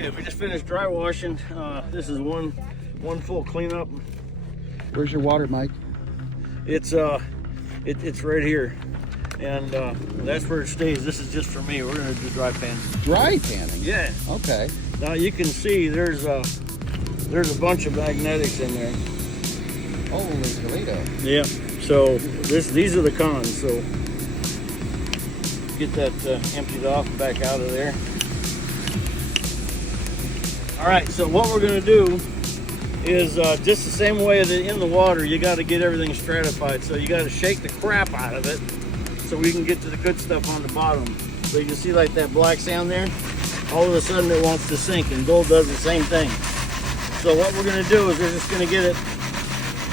Okay, we just finished dry washing. This is one full cleanup. Where's your water, Mike? It's right here, and that's where it stays. This is just for me. We're gonna do dry panning. Dry panning? Yeah. Okay. Now you can see there's a bunch of magnetics in there. Holy Toledo. Yeah. So these are the cons. So get that emptied off and back out of there. All right. So what we're gonna do is just the same way that in the water, you got to get everything stratified. So you got to shake the crap out of it so we can get to the good stuff on the bottom. So you can see like that black sand there, all of a sudden it wants to sink, and gold does the same thing. So what we're going to do is we're just going to get it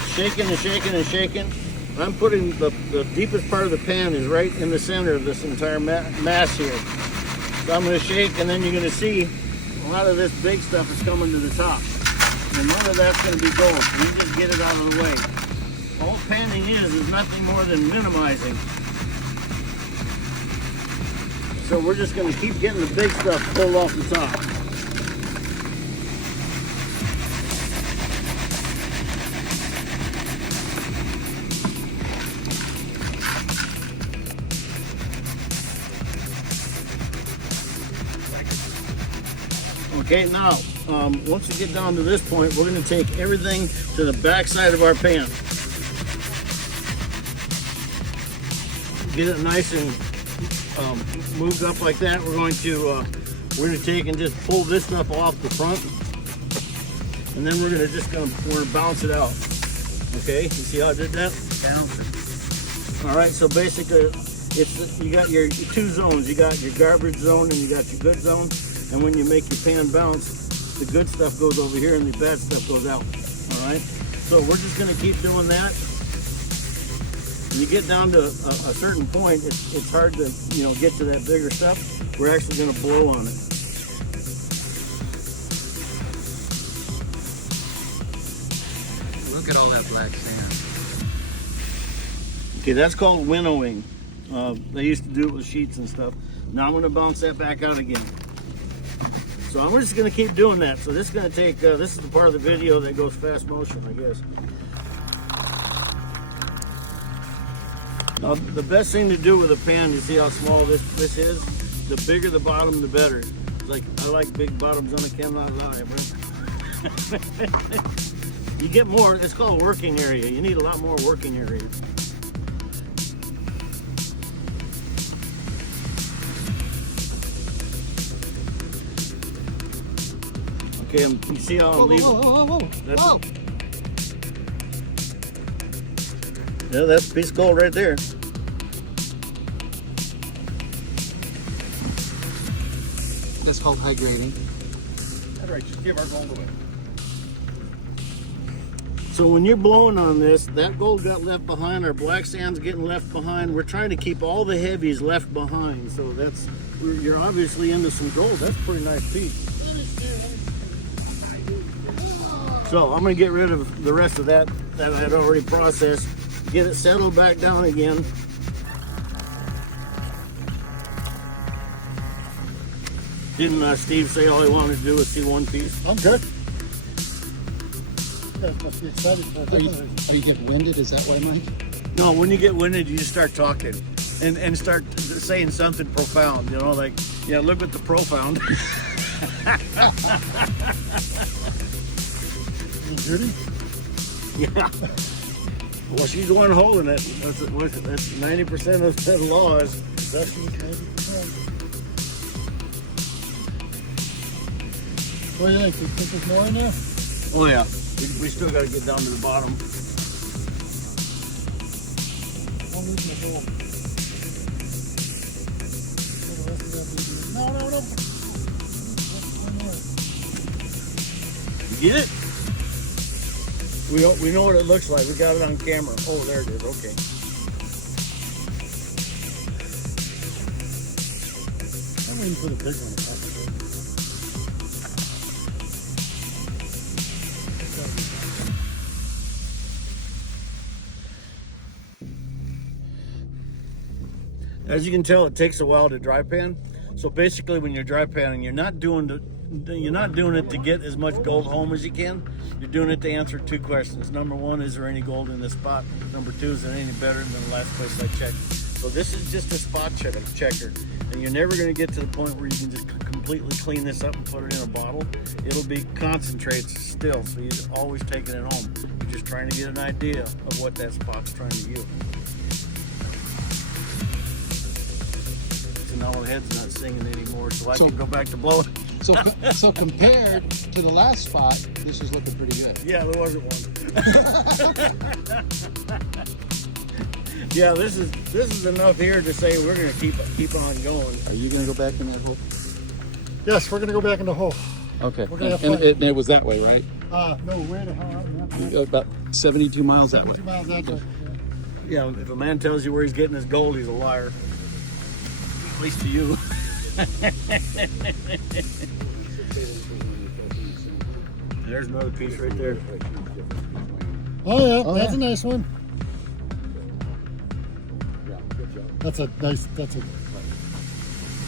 shaking and shaking and shaking. I'm putting the deepest part of the pan is right in the center of this entire mass here. So I'm going to shake, and then you're going to see a lot of this big stuff is coming to the top. And none of that's going to be gold. You just get it out of the way. All panning is nothing more than minimizing. So we're just going to keep getting the big stuff pulled off the top. Okay, now, once we get down to this point, we're going to take everything to the back side of our pan. Get it nice and moved up like that. We're going to take and just pull this stuff off the front, and then we're gonna bounce it out. Okay, you see how I did that? Bounce it. All right, so basically, you got your two zones. You got your garbage zone and you got your good zone. And when you make your pan bounce, the good stuff goes over here and the bad stuff goes out. All right, so we're just gonna keep doing that. When you get down to a certain point, it's hard to get to that bigger stuff. We're actually gonna blow on it. Look at all that black sand. Okay, that's called winnowing. They used to do it with sheets and stuff. Now I'm gonna bounce that back out again. So I'm just going to keep doing that. So this is going to take, this is the part of the video that goes fast motion, I guess. Now, the best thing to do with a pan, you see how small this is? The bigger the bottom, the better. It's like, I like big bottoms on a cannot lie, right? You get more, it's called working area. You need a lot more working area. Okay, you see how I'm leaving? Whoa. Yeah, that's a piece of gold right there. That's called high grading. That's right, just give our gold away. So when you're blowing on this, that gold got left behind, our black sand's getting left behind. We're trying to keep all the heavies left behind. So you're obviously into some gold. That's a pretty nice piece. So I'm going to get rid of the rest of that I had already processed, get it settled back down again. Didn't Steve say all he wanted to do was see one piece? I'm good. You guys must be excited for it. Are you getting winded? Is that why, Mike? No, when you get winded, you just start talking and start saying something profound, like, yeah, look at the profound. Judy? Yeah. Well, she's the one holding it. That's 90% of the laws. That's 90%. What do you think? Do you think there's more in there? Oh yeah. We still got to get down to the bottom. I'm losing the bowl. No. You get it? We know what it looks like. We got it on camera. Oh, there it is. Okay. I'm waiting for the big one. As you can tell, it takes a while to dry pan. So basically, when you're dry panning, you're not doing you're not doing it to get as much gold home as you can. You're doing it to answer two questions. Number one, is there any gold in this spot? Number two, is it any better than the last place I checked? So this is just a spot checker, and you're never going to get to the point where you can just completely clean this up and put it in a bottle. It'll be concentrates still, so you're always taking it home. You're just trying to get an idea of what that spot's trying to yield. So now the head's not singing anymore, so I can go back to blowing. So compared to the last spot, this is looking pretty good. Yeah, there wasn't one. Yeah, this is enough here to say we're gonna keep on going. Are you gonna go back in that hole? Yes, we're gonna go back in the hole. Okay. We're gonna have And fun. it was that way, right? No, where the hell out? About 72 miles that way. 2 miles that way. Yeah, if a man tells you where he's getting his gold, he's a liar. At least to you. There's another piece right there. Oh yeah, Oh, that's yeah. a nice one. That's a nice.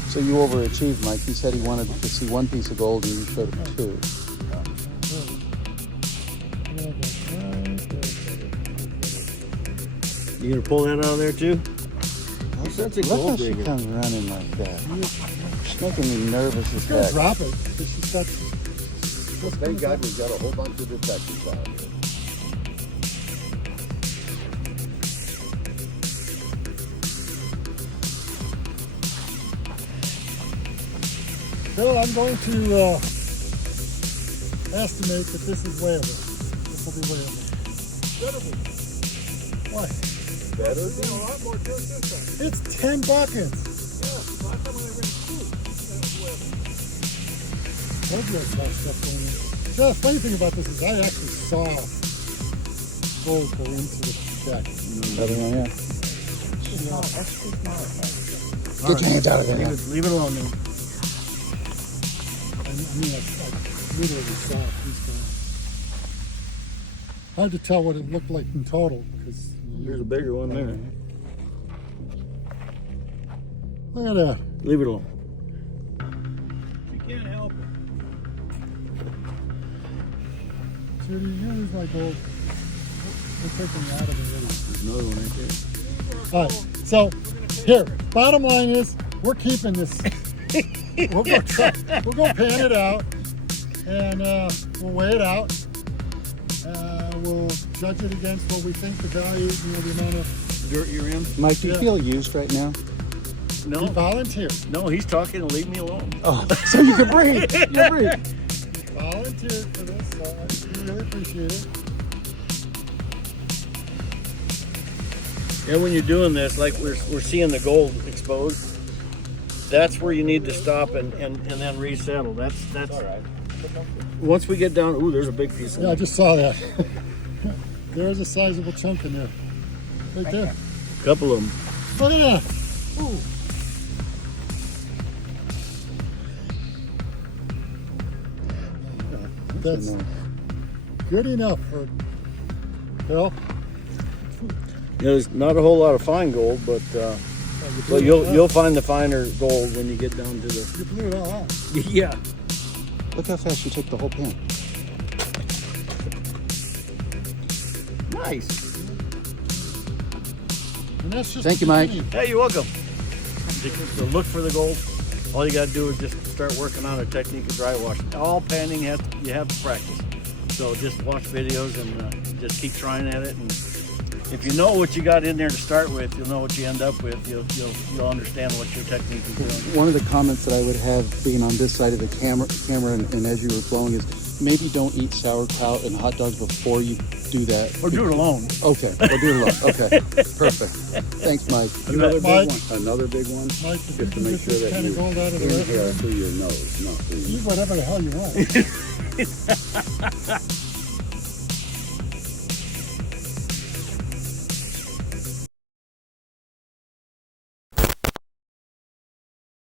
So you overachieved, Mike. He said he wanted to see one piece of gold and you showed him two. You gonna pull that out of there too? That's a Look gold how she digger. comes running like that. She's making me nervous as Go heck. drop it. She's got. Thank God we've got a whole bunch of detectives out here. Bill, I'm going to estimate that this is weighable. This will be weighable. Why? Better A lot more dirt this time. It's 10 buckets. Told you I saw stuff going in. So the funny thing about this is I actually saw gold go into the deck. Other one, yeah. All Get your hands out of there. Leave it alone. Then. I literally saw it. These guys. Hard to tell what it looked like in total because There's a bigger one there. look at that. Leave it alone. You can't help it. Judy, here's my gold. We're taking it out of it already. There's another one right there. All right, so here, bottom line is we're keeping this. We'll go pan it out, and we'll weigh it out. We'll judge it against what we think the value, the amount of. Dirt you're in? Mike, do you Yeah. feel used right now? No. We volunteer. No, he's talking. Leave me alone. Oh, so you can breathe. You can breathe. Volunteered for this, so I really appreciate it. Yeah, when you're doing this, like we're seeing the gold exposed, that's where you need to stop and then resettle. That's all right. Once we get down, ooh, there's a big piece. Yeah, I just saw that. There's a sizable chunk in there. Right there. Couple of them. Look at that. Ooh. That's good enough for Bill. There's not a whole lot of fine gold, but you'll find the finer gold when you get down to the. You blew it all out. Yeah. Look how fast you took the whole pan. Nice. And that's just Thank you, Mike. Hey, you're welcome. To look for the gold, all you got to do is just start working on a technique of dry washing. All panning you have to practice. So just watch videos and just keep trying at it. And if you know what you got in there to start with, you'll know what you end up with. You'll understand what your technique is doing. One of the comments that I would have being on this side of the camera and as you were flowing is maybe don't eat sauerkraut and hot dogs before you do that. Or do it alone. Okay, we'll do it alone. Okay, perfect. Thanks, Mike. Another Mike. big one. Another big one. Mike, if Just you to can make get sure this that kind of you gold out of the inhale rest, through your nose, not through your use whatever the hell you want.